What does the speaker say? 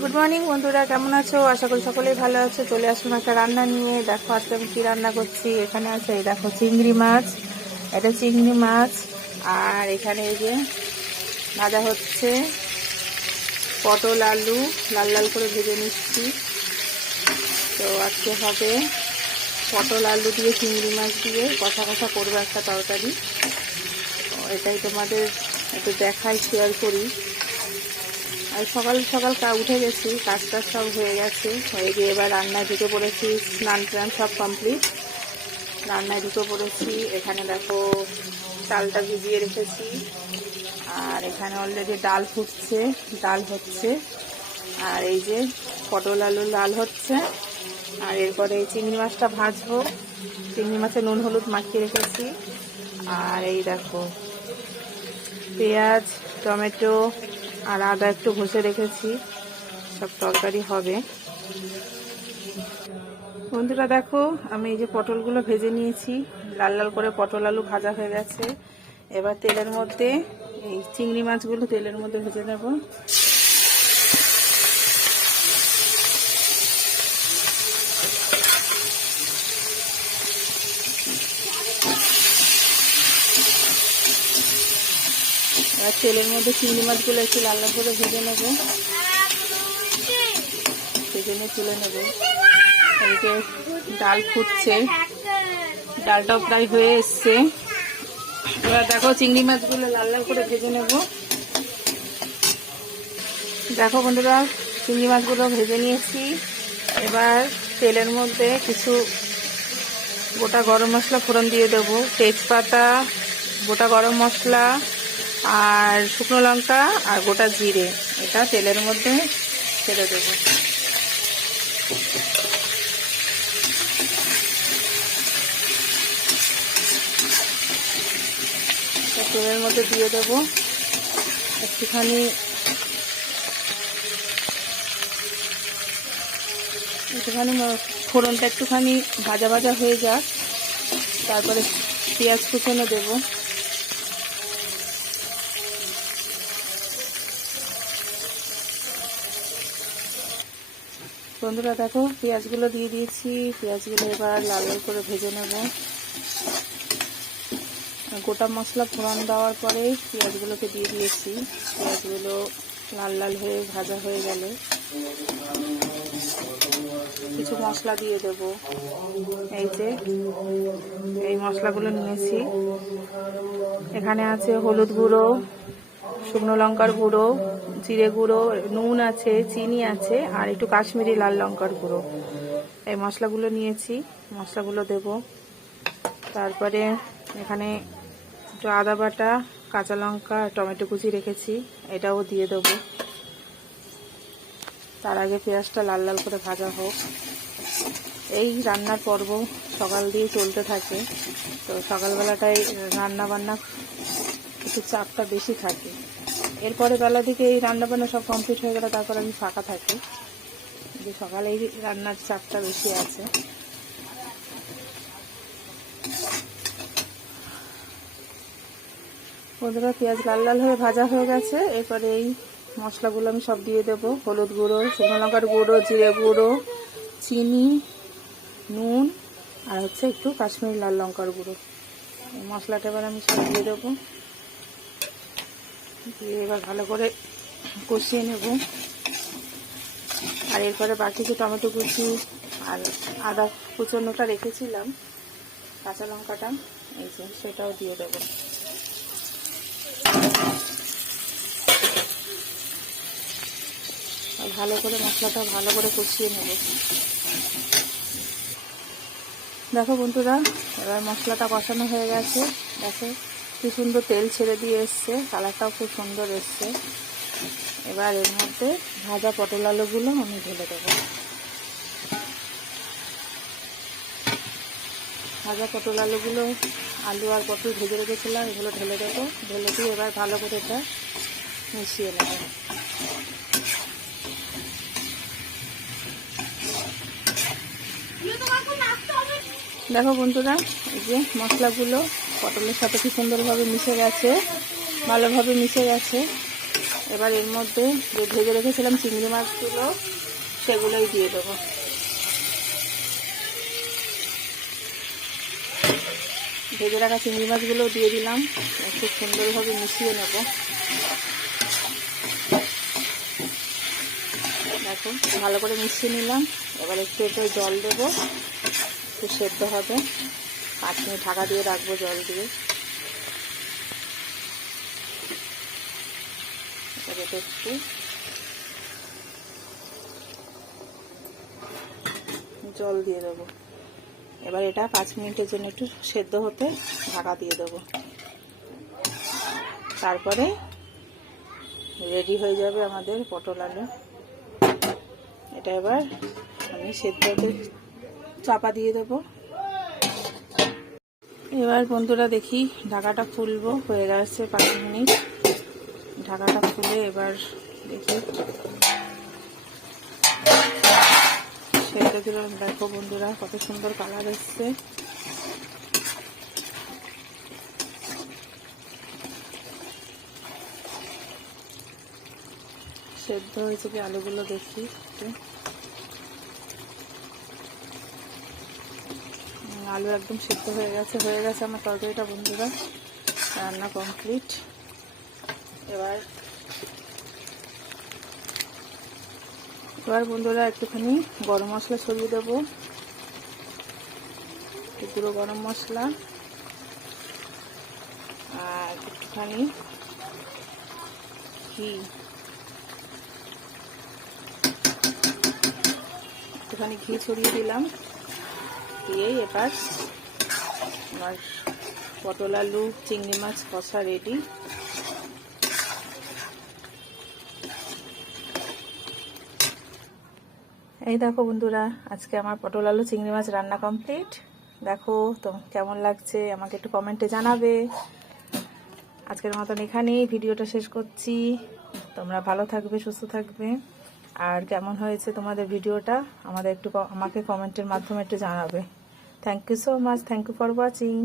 Good morning বন্ধুরা, কেমন আছো? আশা করি সকলেই ভালো আছো। চলে আসলাম একটা রান্না নিয়ে। দেখো আজকে আমি কি রান্না করছি। এখানে আছে এই দেখো চিংড়ি মাছ, এটা চিংড়ি মাছ। আর এখানে এই যে ভাজা হচ্ছে পটল আলু, লাল লাল করে ভেজে নিচ্ছি। তো আজকে হবে পটল আলু দিয়ে চিংড়ি মাছ দিয়ে কষা কষা করবো একটা তরকারি। এটাই তোমাদের একটু দেখাই, শেয়ার করি। আর সকাল সকাল উঠে গেছি, কাজ টাজ সব হয়ে গেছে, হয়ে গিয়ে এবার রান্নায় ঢুকে পড়েছি। স্নান টান সব কমপ্লিট, রান্নায় ঢুকে পড়েছি। এখানে দেখো চালটা ভিজিয়ে রেখেছি, আর এখানে অলরেডি ডাল ফুটছে, ডাল হচ্ছে। আর এই যে পটল আলু লাল হচ্ছে। আর এরপরে এই চিংড়ি মাছটা ভাজবো। চিংড়ি মাছে নুন হলুদ মাখিয়ে রেখেছি। আর এই দেখো পেঁয়াজ, টমেটো আর আদা একটু ঘষে রেখেছি, সব তরকারি হবে। বন্ধুরা দেখো আমি এই যে পটলগুলো ভেজে নিয়েছি, লাল লাল করে পটল আলু ভাজা হয়ে গেছে। এবার তেলের মধ্যে এই চিংড়ি মাছগুলো তেলের মধ্যে ভেজে নেব। এবার তেলের মধ্যে চিংড়ি মাছগুলো একটু লাল লাল করে ভেজে নেব, ভেজে নিয়ে তুলে নেব। এদিকে ডাল ফুটছে, ডালটাও প্রায় হয়ে এসছে। এবার দেখো চিংড়ি মাছগুলো লাল লাল করে ভেজে নেব। দেখো বন্ধুরা চিংড়ি মাছগুলো ভেজে নিয়েছি। এবার তেলের মধ্যে কিছু গোটা গরম মশলা ফোড়ন দিয়ে দেবো, তেজপাতা, গোটা গরম মশলা আর শুকনো লঙ্কা আর গোটা জিরে, এটা তেলের মধ্যে ছেড়ে দেবো। তেলের মধ্যে দিয়ে দেবো একটুখানি, ফোড়নটা একটুখানি ভাজা ভাজা হয়ে যাক, তারপরে পেঁয়াজ কুচনো দেবো। বন্ধুরা দেখো পেঁয়াজগুলো দিয়ে দিয়েছি, পেঁয়াজগুলো এবার লাল লাল করে ভেজে নেব। গোটা মশলা ফোড়ন দেওয়ার পরে পেঁয়াজগুলোকে দিয়ে দিয়েছি। পেঁয়াজগুলো লাল লাল হয়ে ভাজা হয়ে গেলে কিছু মশলা দিয়ে দেব। এই যে এই মশলাগুলো নিয়েছি, এখানে আছে হলুদ গুঁড়ো, শুকনো লঙ্কার গুঁড়ো, জিরে গুঁড়ো, নুন আছে, চিনি আছে আর একটু কাশ্মীরি লাল লঙ্কার গুঁড়ো। এই মশলাগুলো নিয়েছি, মশলাগুলো দেব। তারপরে এখানে একটু আদা বাটা, কাঁচা লঙ্কা, টমেটো কুচি রেখেছি, এটাও দিয়ে দেব। তার আগে পেঁয়াজটা লাল লাল করে ভাজা হোক। এই রান্নার পর্ব সকাল দিয়ে চলতে থাকে, তো সকালবেলাটাই রান্না বান্না একটু চাপটা বেশি থাকে। এরপরে বেলা দিকে এই রান্না বান্না সব কমপ্লিট হয়ে গেলে তারপর আমি ফাঁকা থাকি, যে সকালে এই রান্নার চাপটা বেশি আছে। বন্ধুরা পেঁয়াজ লাল লাল হয়ে ভাজা হয়ে গেছে। এরপরে এই মশলাগুলো আমি সব দিয়ে দেবো, হলুদ গুঁড়ো, শুকনো লঙ্কার গুঁড়ো, জিরে গুঁড়ো, চিনি, নুন আর হচ্ছে একটু কাশ্মীরি লাল লঙ্কার গুঁড়ো। এই মশলাটা এবার আমি সব দিয়ে দেবো, দিয়ে এবার ভালো করে কষিয়ে নেব। আর এরপরে বাকি যে টমেটো কুচি আর আদা কুচনোটা রেখেছিলাম, কাঁচা লঙ্কাটা, এই যে সেটাও দিয়ে দেবো। ভালো করে মশলাটা ভালো করে কষিয়ে নেব। দেখো বন্ধুরা এবার মশলাটা কষানো হয়ে গেছে। দেখো কি সুন্দর তেল ছেড়ে দিয়ে এসছে, কালারটাও খুব সুন্দর এসছে। এবার এর মধ্যে ভাজা পটল আলুগুলো আমি ঢেলে দেবো। ভাজা পটল আলুগুলো, আলু আর পটল ভেজে রেখেছিলাম, এগুলো ঢেলে দেবো। ঢেলে দিয়ে এবার ভালো করে এটা মিশিয়ে নেব। দেখো বন্ধুরা এই যে মশলাগুলো পটলের সাথে কি সুন্দরভাবে মিশে গেছে, ভালোভাবে মিশে গেছে। এবার এর মধ্যে যে ভেজে রেখেছিলাম চিংড়ি মাছগুলো সেগুলোই দিয়ে দেবো। ভেজে রাখা চিংড়ি মাছগুলো দিয়ে দিলাম, খুব সুন্দরভাবে মিশিয়ে নেব। দেখো ভালো করে মিশিয়ে নিলাম। এবার একটু একটু জল দেবো, একটু সেদ্ধ হবে। 5 মিনিট ঢাকা দিয়ে রাখবো জল দিয়ে। এবার এটা একটু জল দিয়ে দেবো। এবার এটা 5 মিনিটের জন্য একটু সেদ্ধ হতে ঢাকা দিয়ে দেবো। তারপরে রেডি হয়ে যাবে আমাদের পটল আলু। এটা এবার আমি সেদ্ধ হতে চাপা দিয়ে দেবো। এবার বন্ধুরা দেখি ঢাকাটা খুলবো, হয়ে গেছে 5 মিনিট। ঢাকাটা খুলে এবার দেখি সেদ্ধ দিলাম। দেখো বন্ধুরা কত সুন্দর কালার এসছে। সেদ্ধ হয়েছে কি আলুগুলো দেখি একটু। আলু একদম সেদ্ধ হয়ে গেছে আমার তরকারিটা বন্ধুরা। রান্না কমপ্লিট। এবার বন্ধুরা একটুখানি গরম মশলা ছড়িয়ে দেবো, গুঁড়ো গরম মশলা, আর একটুখানি ঘি ছড়িয়ে দিলাম। দিয়ে এবার আমার পটল আলু চিংড়ি মাছ কষা রেডি। এই দেখো বন্ধুরা, আজকে আমার পটল আলু চিংড়ি মাছ রান্না কমপ্লিট। দেখো তো কেমন লাগছে আমাকে একটু কমেন্টে জানাবে। আজকের মতন এখানেই ভিডিওটা শেষ করছি। তোমরা ভালো থাকবে, সুস্থ থাকবে। আর কেমন হয়েছে তোমাদের ভিডিওটা আমাকে কমেন্টের মাধ্যমে একটু জানাবে। Thank you so much, thank you for watching.